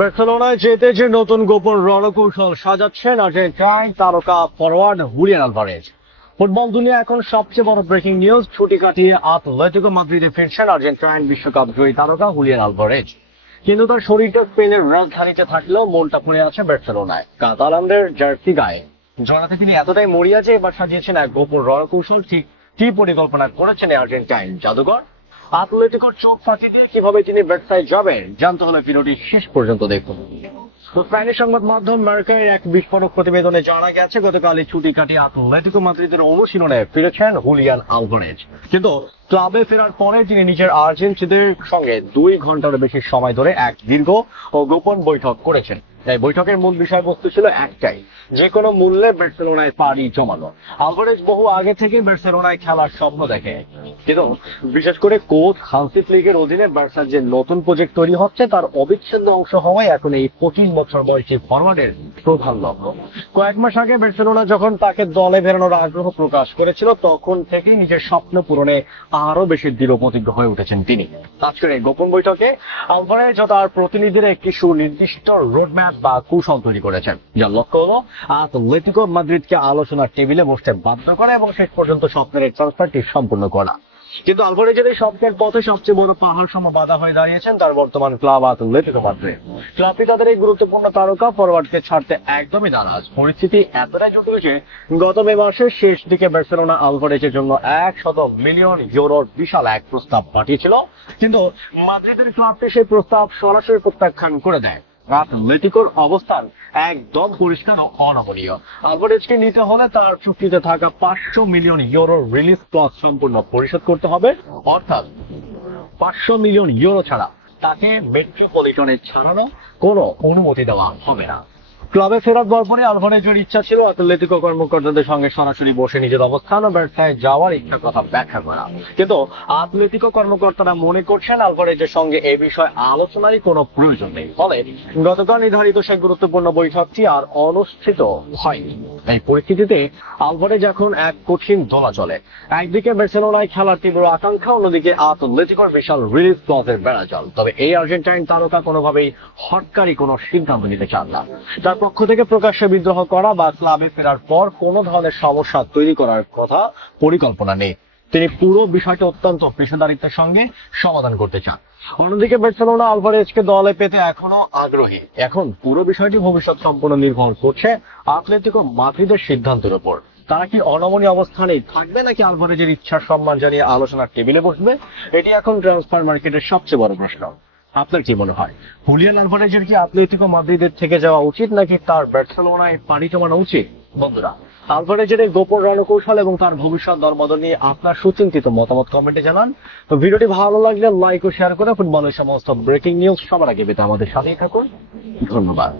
বার্সেলোনায় যেতে যে নতুন গোপন রণকৌশল সাজাচ্ছেন আর্জেন্টাইন তারকা ফরওয়ার্ড হুলিয়ান আলভারেজ। ফুটবল দুনিয়া এখন সবচেয়ে বড় ব্রেকিং নিউজ, ছুটি কাটিয়ে আতলেতিকো মাদ্রিদে ফিরছেন আর্জেন্টাইন বিশ্বকাপ জয়ী তারকা হুলিয়ান আলভারেজ। কিন্তু তার শরীরটা স্পেনের রাজধানীতে থাকলেও মনটা পড়ে আছে বার্সেলোনায়। কাতালানদের জার্সি গায়ে জড়াতে তিনি এতটাই মরিয়া যে এবার সাজিয়েছেন এক গোপন রণকৌশল। ঠিক কি পরিকল্পনা করেছেন এই আর্জেন্টাইন জাদুঘর? আতলেতিকোর চোখ ফাঁকি দিয়ে কিভাবে তিনি ব্যবসায় যাবেন জানতে হলে ভিডিওটি শেষ পর্যন্ত দেখুন। তো স্প্যানিশ সংবাদ মাধ্যম মার্কার এক বিস্ফোরক প্রতিবেদনে জানা গেছে গতকালই ছুটি কাটিয়ে আতলেতিকো মাদ্রিদের অনুশীলনে ফিরেছেন হুলিয়ান আলভারেজ। কিন্তু ক্লাবে ফেরার পরে তিনি নিজের আর্জেন্টিনাদের সঙ্গে 2 ঘন্টারও বেশি সময় ধরে এক দীর্ঘ ও গোপন বৈঠক করেছেন। এই বৈঠকের মূল বিষয়বস্তু ছিল একটাই, যে কোনো মূল্যে বার্সেলোনায় পাড়ি জমানো। আলভারেজ বহু আগে থেকে বার্সেলোনায় খেলার স্বপ্ন দেখে, কিন্তু বিশেষ করে কোচ হান্সি ফ্লিকের অধীনে বার্সার যে নতুন প্রজেক্ট তৈরি হচ্ছে তার অবিচ্ছেদ্য অংশ হওয়ায় এখন এই 25 বছর বয়সী ফরওয়ার্ডের প্রধান লক্ষ্য। কয়েক মাস আগে বার্সেলোনা যখন তাকে দলে ফেরানোর আগ্রহ প্রকাশ করেছিল, তখন থেকে নিজের স্বপ্ন পূরণে আরো বেশি দৃঢ় প্রতিজ্ঞ হয়ে উঠেছেন তিনি। আজকের এই গোপন বৈঠকে আলভারেজ ও তার প্রতিনিধিরা একটি সুনির্দিষ্ট রোডম্যাপ বা কৌশল তৈরি করেছেন, যার লক্ষ্য হলো আতলেতিকো মাদ্রিদকে আলোচনার টেবিলে বসতে বাধ্য করা এবং শেষ পর্যন্ত স্বপ্নের ট্রান্সফারটি সম্পূর্ণ করা। কিন্তু আলভারেজের এই স্বপ্নের পথে সবচেয়ে বড় পাহাড় সম বাধা হয়ে দাঁড়িয়েছেন তার বর্তমান ক্লাব আতলেতিকো মাদ্রিদ। ক্লাবটি তাদের এই গুরুত্বপূর্ণ তারকা ফরওয়ার্ডকে ছাড়তে একদমই নারাজ। পরিস্থিতি এতটাই জটিল যে গত মে মাসের শেষ দিকে বার্সেলোনা আলভারেজের জন্য 100 মিলিয়ন ইউরোর বিশাল এক প্রস্তাব পাঠিয়েছিল, কিন্তু মাদ্রিদের ক্লাবটি সেই প্রস্তাব সরাসরি প্রত্যাখ্যান করে দেয়। আতলেতিকোর অবস্থান একদম পরিষ্কার ও অনমনীয়। আলভারেজকে নিতে হলে তার চুক্তিতে থাকা 500 মিলিয়ন ইউরো রিলিজ ক্লজ সম্পূর্ণ পরিশোধ করতে হবে, অর্থাৎ 500 মিলিয়ন ইউরো ছাড়া তাকে মেট্রোপলিটনে ছাড়ানো কোনো অনুমতি দেওয়া হবে না। ক্লাবে ফেরার পরপরে আলভারেজের ইচ্ছা ছিল আতলেতিকো কর্মকর্তাদের সঙ্গে সরাসরি বসে নিজের অবস্থান ও ব্যর্থায় যাওয়ার ইচ্ছার কথা ব্যাখ্যা করা, কিন্তু আতলেতিকো কর্মকর্তারা মনে করছেন আলভারেজের সঙ্গে এই বিষয়ে আলোচনারই কোনো প্রয়োজন নেই। ফলে গতকাল নির্ধারিত সেই গুরুত্বপূর্ণ বৈঠকটি আর অনুষ্ঠিত হয়নি। এই পরিস্থিতিতে আলভারেজ এখন এক কঠিন দোলাচলে। একদিকে বার্সেলোনায় খেলার তীব্র আকাঙ্ক্ষা, অন্যদিকে আতলেতিকোর বিশাল রিলিজ ক্লজের বেড়াজাল। তবে এই আর্জেন্টাইন তারকা কোনোভাবেই হটকারী কোনো সিদ্ধান্ত নিতে চান না। তার পক্ষ থেকে প্রকাশ্যে বিদ্রোহ করা বা ক্লাবে ফেরার পর কোনো ধরনের সমস্যা তৈরি করার কথা পরিকল্পনা নেই। তিনি পুরো বিষয়টা অত্যন্ত পেশাদারিত্বের সঙ্গে সমাধান করতে চান। অন্যদিকে বার্সেলোনা আলভারেজকে দলে পেতে এখনো আগ্রহী। এখন পুরো বিষয়টি ভবিষ্যৎ সম্পূর্ণ নির্ভর করছে আতলেতিকো মাদ্রিদের সিদ্ধান্তের উপর। তারা কি অনমনীয় অবস্থানেই থাকবে নাকি আলভারেজের ইচ্ছার সম্মান জানিয়ে আলোচনার টেবিলে বসবে? এটি এখন ট্রান্সফার মার্কেটের সবচেয়ে বড় প্রশ্ন। আপনার কি মনে হয়, হুলিয়ান আলভারেজের কি আতলেতিকো মাদ্রিদের থেকে যাওয়া উচিত নাকি তার বার্সেলোনায় পাড়ি জমানো উচিত? বন্ধুরা, আলভারেজের এই গোপন রণকৌশল এবং তার ভবিষ্যৎ দরবদল নিয়ে আপনার সুচিন্তিত মতামত কমেন্টে জানান। তো ভিডিওটি ভালো লাগলে লাইক ও শেয়ার করে ফুটবলের সমস্ত ব্রেকিং নিউজ সবার আগে পেতে আমাদের সাথেই থাকুন। ধন্যবাদ।